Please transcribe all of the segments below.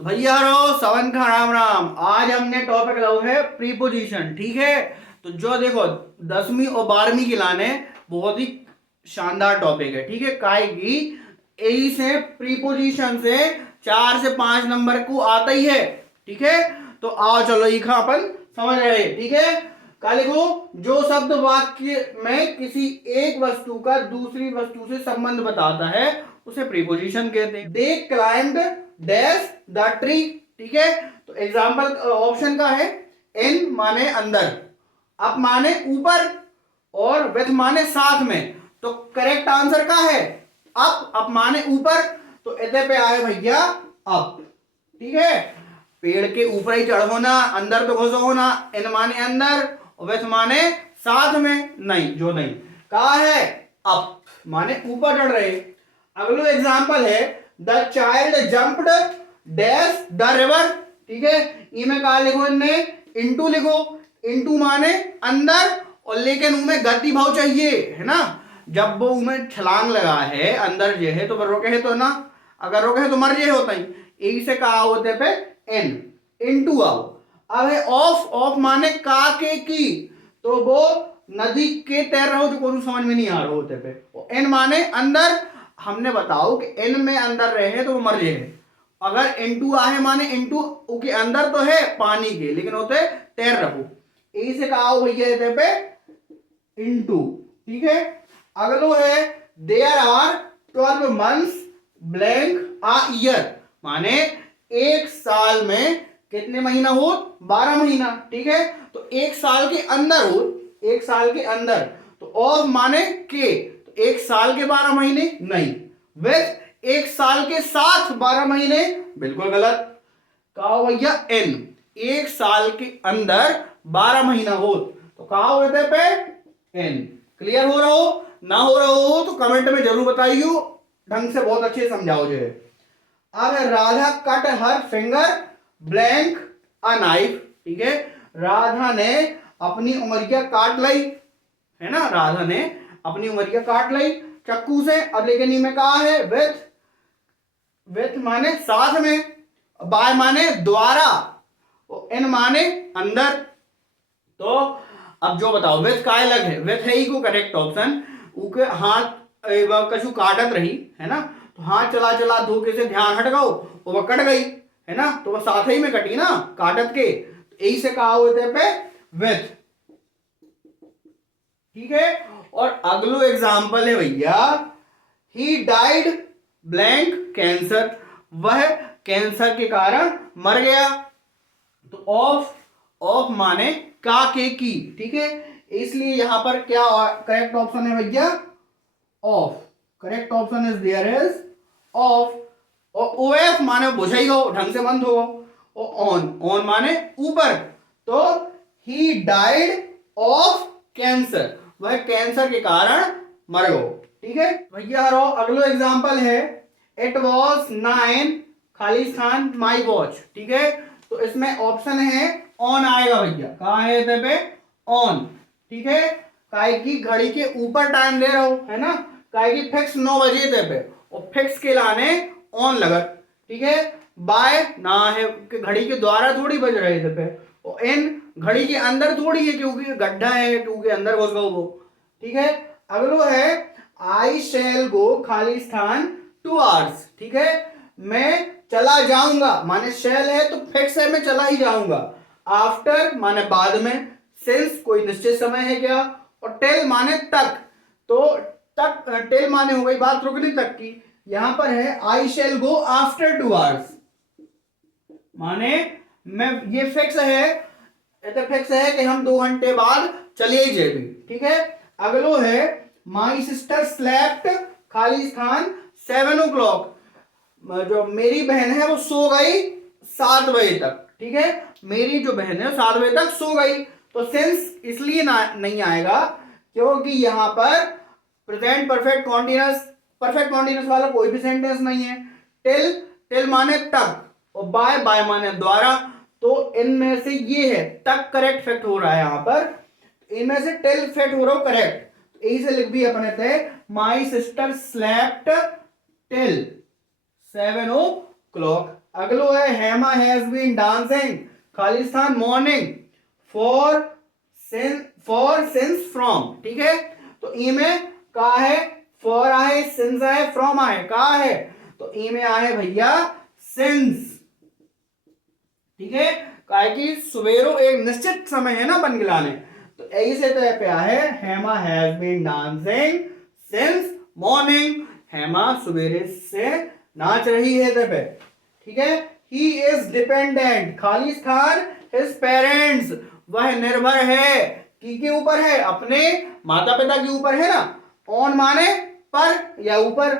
तो भैया रो सवन का राम राम। आज हमने टॉपिक लो है प्रीपोजिशन। ठीक है, तो जो देखो 10वीं और 12वीं के लाने बहुत ही शानदार टॉपिक है। ठीक है, काहे की यही से प्रीपोजिशन से 4 से 5 नंबर को आता ही है। ठीक है, तो आओ चलो इखा अपन समझ रहे। ठीक है, का लिखो जो शब्द वाक्य में किसी एक वस्तु का दूसरी वस्तु से संबंध बताता है उसे प्रीपोजिशन कहते हैं। दे क्लाइंब्ड डैश द ट्री। ठीक है, तो एग्जांपल ऑप्शन का है इन माने अंदर, अप माने ऊपर और विथ माने साथ में। तो करेक्ट आंसर का है अप माने ऊपर, तो इधर पे आए भैया अप। ठीक है, पेड़ के ऊपर ही चढ़ होना, अंदर तो घुस होना। इन माने अंदर और विथ माने साथ में नहीं, जो नहीं कहा है अप माने ऊपर चढ़ रहे। अगला एग्जांपल है the child jumped dash the river. ठीक है, इनमें कहा लिखो, इनने इनटू लिखो। इनटू माने अंदर और लेकिन उनमें गति भाव चाहिए है ना। जब वो उनमें छलांग लगा है अंदर जे है तो वो रोके है तो ना, अगर रोके है तो मर जे होता ही। एक से कहा होते पे एन इनटू आओ। अब है ऑफ माने का के की, तो वो नदी के तैर रहे हो जो कोई समझ में नहीं आ रहा होते पे। एन माने अंदर, हमने बताओ कि एन में अंदर रहे तो वो मर रहे है। अगर इनटू आहे माने इनटू के अंदर तो है पानी के, लेकिन होते तैर रहो। यही से कहा भैया इधर पे इनटू। ठीक है, अगलो है there are 12 months blank a year, माने एक साल में कितने महीना हो, 12 महीना। ठीक है, तो एक साल के अंदर हो, एक साल के अंदर। तो ऑफ माने के, तो एक साल के 12 महीने नहीं। विथ एक साल के साथ 12 महीने, बिल्कुल गलत। कहा भैया एन एक साल के अंदर 12 महीना हो, तो कहा होते पे एन। क्लियर हो रहा हो ना हो रहा हो तो कमेंट में जरूर बताइयो, ढंग से बहुत अच्छे समझाओ जे। अब Radha cut her finger blank a knife. ठीक है, राधा ने अपनी उंगलियां काट ली है ना, राधा ने अपनी उंगलियां काट ली चाकू से। अब लेकिन इनमें कहा है विथ माने साथ में, बाय माने द्वारा, इन माने अंदर। तो अब जो बताओ विथ का अलग है, विथ है ही को करेक्ट ऑप्शन। उके हाथ कछु काटत रही है ना, तो हाथ चला चला धोखे से ध्यान हट गओ और वह कट गई है ना, तो वह साथ ही में कटी ना काटत के। तो यही से कहा होते पे विथ। ठीक है, और अगलो एग्जाम्पल है भैया ही डाइड ब्लैंक कैंसर, वह कैंसर के कारण मर गया। तो ऑफ माने का के की। ठीक है, इसलिए यहां पर क्या करेक्ट ऑप्शन है भैया of. Correct option is there is of. और ओएफ माने बुझाई गो, ढंग से बंद हो। और ऑन माने ऊपर, तो ही डाइड ऑफ कैंसर, वह कैंसर के कारण मर गो। ठीक है भैया, अगलो एग्जांपल है इट वॉज 9 खाली स्थान माई वॉच। ठीक है, तो इसमें ऑप्शन है ऑन आएगा भैया, कहा है इधर पे ऑन। ठीक है, काहे की घड़ी के ऊपर टाइम दे रहा हो है ना, काहे की फिक्स 9 बजे इधर पे, और फिक्स के लाने ऑन लगत। ठीक है, बाय ना है कि घड़ी के द्वारा थोड़ी बज रहे इधर पे, और इन घड़ी के अंदर थोड़ी है क्योंकि गड्ढा है, क्योंकि अंदर घुस गो वो। ठीक है, अगलो है आई शैल गो खाली स्थान 2 आवर्स। ठीक है, मैं चला जाऊंगा माने शैल है तो फिक्स है, मैं चला ही जाऊंगा। आफ्टर माने बाद में, सिंस कोई निश्चित समय है क्या, और टेल माने तक। तो तक टेल माने हो गई बात रुकने तक की। यहां पर है आई शैल गो आफ्टर 2 आवर्स, माने मैं ये फिक्स है, इधर फिक्स है कि हम 2 घंटे बाद चले ही जाएगी। ठीक है, अगलो है माई सिस्टर स्लेप्ट खाली स्थान 7 o'clock, जो मेरी बहन है वो सो गई 7 बजे तक। ठीक है, मेरी जो बहन है 7 बजे तक सो गई। तो सेंस इसलिए नहीं आएगा क्योंकि यहां पर प्रेजेंट परफेक्ट कॉन्टिन्यूस वाला कोई भी सेंटेंस नहीं है। टिल माने तक, और बाय माने द्वारा। तो इनमें से ये है तक करेक्ट फैक्ट हो रहा है यहां पर, इनमें से टिल फैक्ट हो रहा हो करेक्ट। तो यही से लिख भी अपने थे my sister slept till 7 o'clock। अगलो है हेमा हैज बीन डांसिंग खालिस्तान मॉर्निंग फॉर सिंस फ्रॉम, ठीक है। तो ई में का है, फॉर आए, सिंस आए, फ्रॉम आए, का है, तो ई में आए भैया सिंस, ठीक है। काहे कि सुबेरो एक निश्चित समय है ना बन गिलाने, तो यही से तो पे है Hema has been dancing since morning, Hema सुबेरे से नाच रही है तो पे, ठीक है। ही इज डिपेंडेंट खालिस्तान हिज पेरेंट्स, वह निर्भर है के ऊपर है, अपने माता पिता के ऊपर है ना। ऑन माने पर या ऊपर,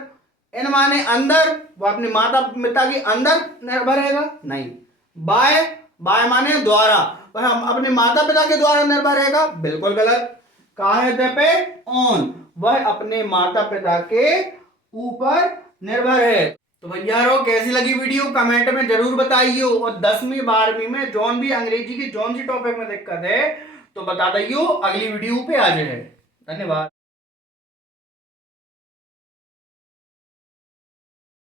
इन माने अंदर, वो अपने माता पिता के अंदर निर्भर रहेगा नहीं। बाय, बाय माने द्वारा, वह अपने माता पिता के द्वारा निर्भर रहेगा, बिल्कुल गलत। कहा है पे ऑन, वह अपने माता पिता के ऊपर निर्भर है। तो भैया कैसी लगी वीडियो कमेंट में जरूर बताइए, और 10वीं 12वीं में जौन भी अंग्रेजी की जौन सी टॉपिक में दिक्कत है तो बता दियो, अगली वीडियो पे आ जाए। धन्यवाद।